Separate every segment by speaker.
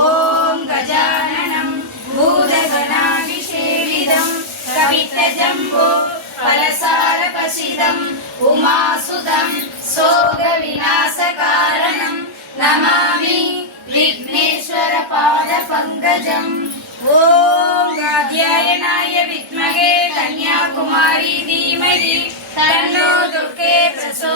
Speaker 1: ॐ गजाननं कवितजम्बो उमासुदं सोरविलासकारण नमामि विघ्नेश्वरपादपङ्कजम् ॐ गाध्यायनाय विद्महे कन्याकुमारी धीमहि तन्नो दुर्गे प्रसो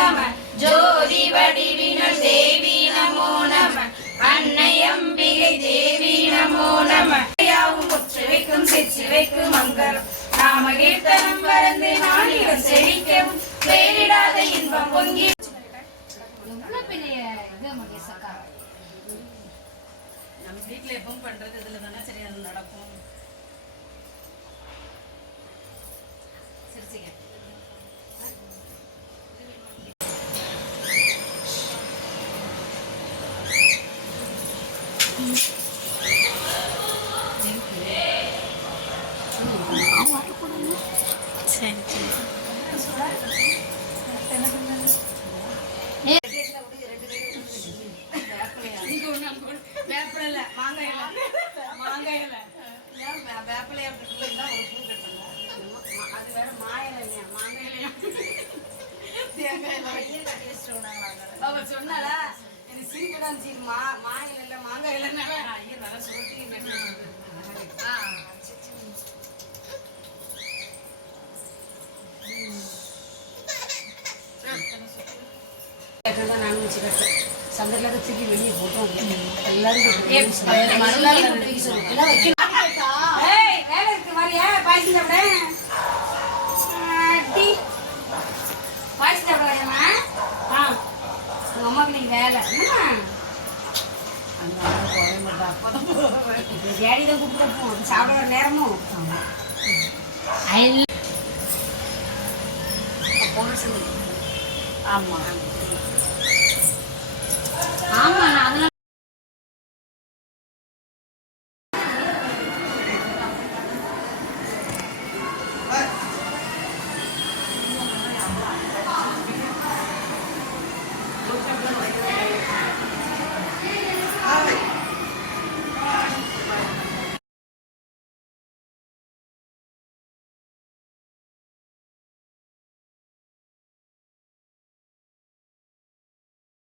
Speaker 1: சிற்று வைக்கும் மங்களம். நாம கீர்த்தனம் பறந்து நாளிகள் செழிக்கவும். பேரிடாத இன்பம் பொங்கி
Speaker 2: நம்ம வீட்ல எப்பவும் பண்றது இதுல தானே சரி அது நடக்கும். இல்ல இல்ல அவ சொன்னாலா எனக்கு சிரிப்பு தான் மா மாயில இல்ல மாங்காய் இல்லைன்னா நானும் சந்திரல தூக்கி வெளியே போட்டோம் எல்லாரும்
Speaker 1: வேலை இருக்கு வரியா? பாயசம் சாப்பிட? அடி. பாயசம் சாப்பிட வரியாம்மா? ஆ. வேலை. டேடி தான் கூப்பிட்டு சாப்பிட நேரமும். அயல்.
Speaker 2: ஆமா
Speaker 1: 啊